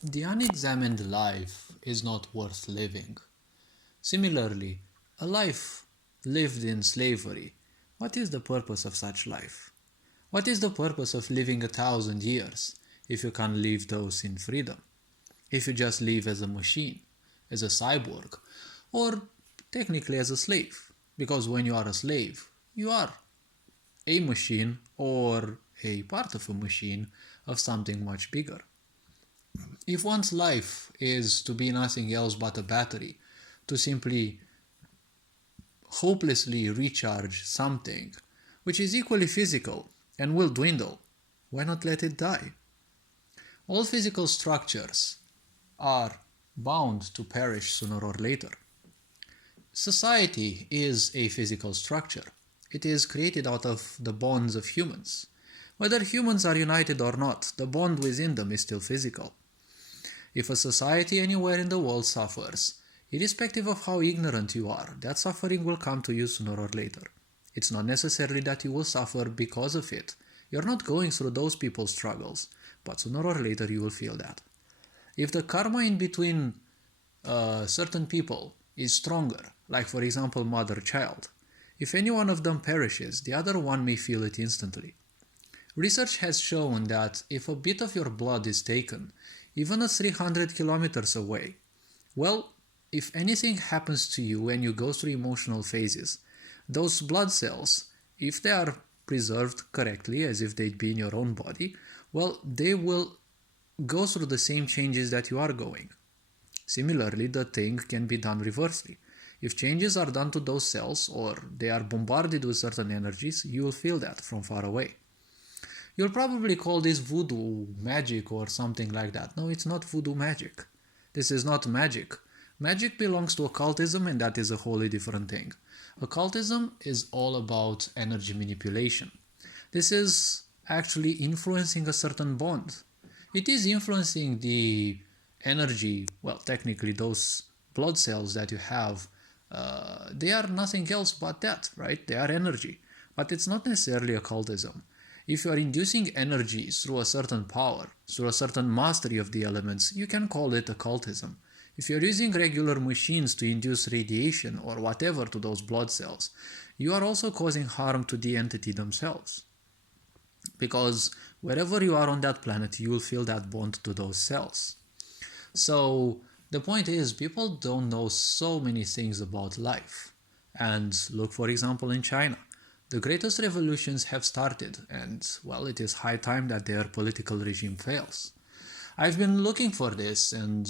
The unexamined life is not worth living. Similarly, a life lived in slavery, what is the purpose of such life? What is the purpose of living 1,000 years if you can't live those in freedom? If you just live as a machine, as a cyborg, or technically as a slave? Because when you are a slave, you are a machine or a part of a machine of something much bigger. If one's life is to be nothing else but a battery, to simply hopelessly recharge something which is equally physical and will dwindle, why not let it die? All physical structures are bound to perish sooner or later. Society is a physical structure. It is created out of the bonds of humans. Whether humans are united or not, the bond within them is still physical. If a society anywhere in the world suffers, irrespective of how ignorant you are, that suffering will come to you sooner or later. It's not necessarily that you will suffer because of it. You're not going through those people's struggles, but sooner or later you will feel that. If the karma in between certain people is stronger, like for example mother-child, if any one of them perishes, the other one may feel it instantly. Research has shown that if a bit of your blood is taken, even at 300 kilometers away, well, if anything happens to you when you go through emotional phases, those blood cells, if they are preserved correctly as if they'd be in your own body, well, they will go through the same changes that you are going. Similarly, the thing can be done reversely. If changes are done to those cells or they are bombarded with certain energies, you will feel that from far away. You'll probably call this voodoo magic or something like that. No, it's not voodoo magic. This is not magic. Magic belongs to occultism, and that is a wholly different thing. Occultism is all about energy manipulation. This is actually influencing a certain bond. It is influencing the energy, well, technically those blood cells that you have, they are nothing else but that, right? They are energy. But it's not necessarily occultism. If you are inducing energy through a certain power, through a certain mastery of the elements, you can call it occultism. If you're using regular machines to induce radiation or whatever to those blood cells, you are also causing harm to the entity themselves. Because wherever you are on that planet, you will feel that bond to those cells. So the point is, people don't know so many things about life. And look, for example, in China. The greatest revolutions have started, and, well, it is high time that their political regime fails. I've been looking for this, and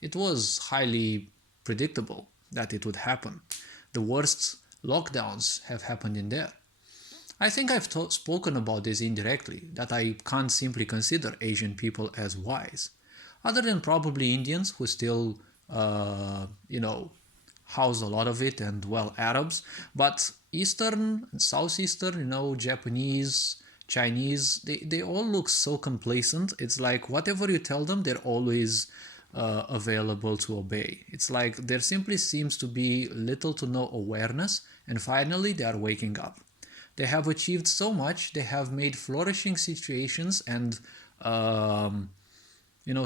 it was highly predictable that it would happen. The worst lockdowns have happened in there. I think I've spoken about this indirectly, that I can't simply consider Asian people as wise, other than probably Indians who still, house a lot of it, and, well, Arabs, but Eastern and Southeastern, Japanese, Chinese, they all look so complacent. It's like whatever you tell them, they're always available to obey. It's like there simply seems to be little to no awareness, and finally they are waking up. They have achieved so much, they have made flourishing situations and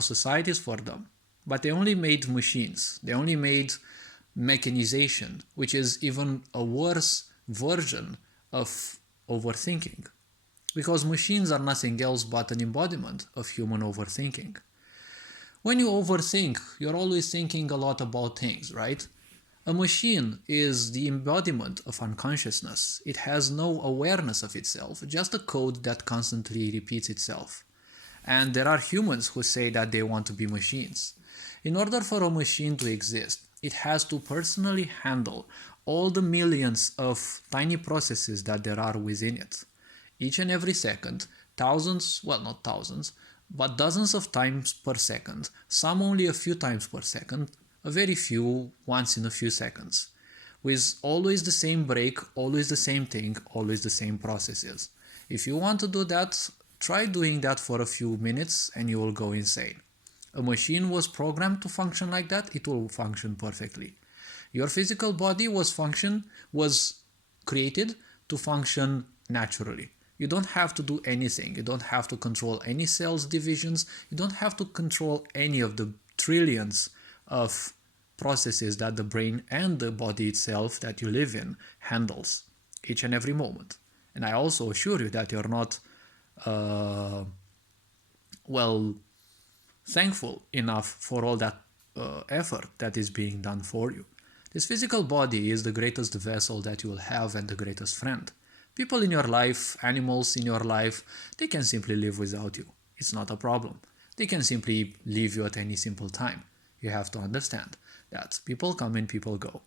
societies for them, but they only made machines. They only made mechanization, which is even a worse version of overthinking, because machines are nothing else but an embodiment of human overthinking. When you overthink, you're always thinking a lot about things, right? A machine is the embodiment of unconsciousness. It has no awareness of itself, just a code that constantly repeats itself. And there are humans who say that they want to be machines. In order for a machine to exist, it has to personally handle all the millions of tiny processes that there are within it. Each and every second, thousands, well, not thousands, but dozens of times per second, some only a few times per second, a very few once in a few seconds, with always the same break, always the same thing, always the same processes. If you want to do that, try doing that for a few minutes and you will go insane. A machine was programmed to function like that, it will function perfectly. Your physical body was created to function naturally. You don't have to do anything. You don't have to control any cells divisions. You don't have to control any of the trillions of processes that the brain and the body itself that you live in handles each and every moment. And I also assure you that you're not, thankful enough for all that effort that is being done for you. This physical body is the greatest vessel that you will have and the greatest friend. People in your life, animals in your life, they can simply live without you. It's not a problem. They can simply leave you at any simple time. You have to understand that people come and people go.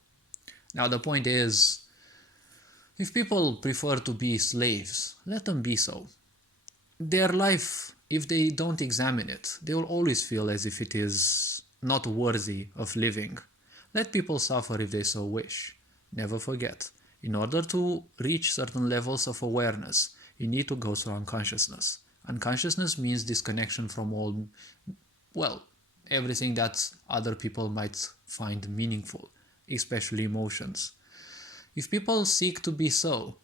Now the point is, if people prefer to be slaves, let them be so. Their life, if they don't examine it, they will always feel as if it is not worthy of living. Let people suffer if they so wish. Never forget, in order to reach certain levels of awareness, you need to go through unconsciousness. Unconsciousness means disconnection from all, everything that other people might find meaningful, especially emotions. If people seek to be so,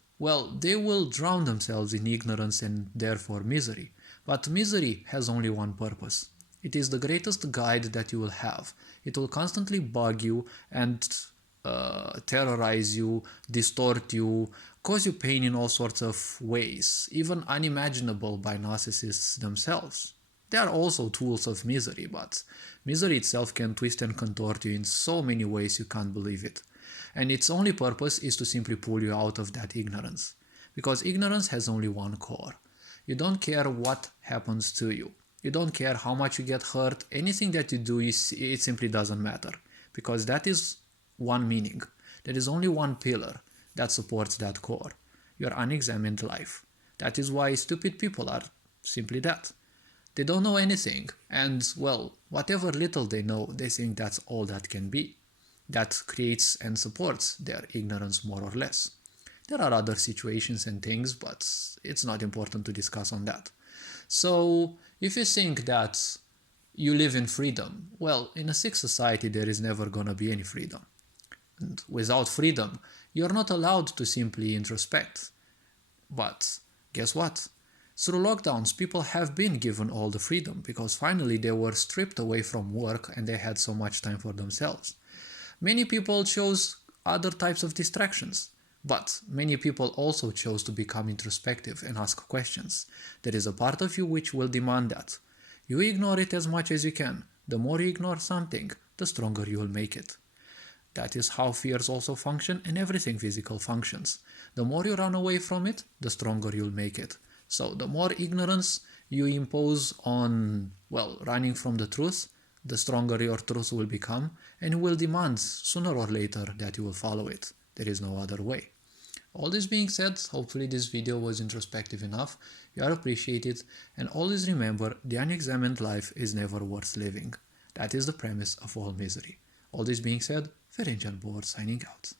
they will drown themselves in ignorance and therefore misery. But misery has only one purpose. It is the greatest guide that you will have. It will constantly bug you and terrorize you, distort you, cause you pain in all sorts of ways, even unimaginable by narcissists themselves. They are also tools of misery, but misery itself can twist and contort you in so many ways you can't believe it. And its only purpose is to simply pull you out of that ignorance. Because ignorance has only one core. You don't care what happens to you. You don't care how much you get hurt. Anything that you do, it simply doesn't matter. Because that is one meaning. There is only one pillar that supports that core. Your unexamined life. That is why stupid people are simply that. They don't know anything. And, whatever little they know, they think that's all that can be. That creates and supports their ignorance more or less. There are other situations and things, but it's not important to discuss on that. So, if you think that you live in freedom, in a sick society there is never gonna be any freedom. And without freedom, you're not allowed to simply introspect. But guess what? Through lockdowns, people have been given all the freedom because finally they were stripped away from work and they had so much time for themselves. Many people chose other types of distractions, but many people also chose to become introspective and ask questions. There is a part of you which will demand that. You ignore it as much as you can. The more you ignore something, the stronger you will make it. That is how fears also function and everything physical functions. The more you run away from it, the stronger you'll make it. So the more ignorance you impose on, running from the truth, the stronger your truth will become and will demand sooner or later that you will follow it. There is no other way. All this being said, hopefully this video was introspective enough, you are appreciated, and always remember the unexamined life is never worth living. That is the premise of all misery. All this being said, Ferenc Board signing out.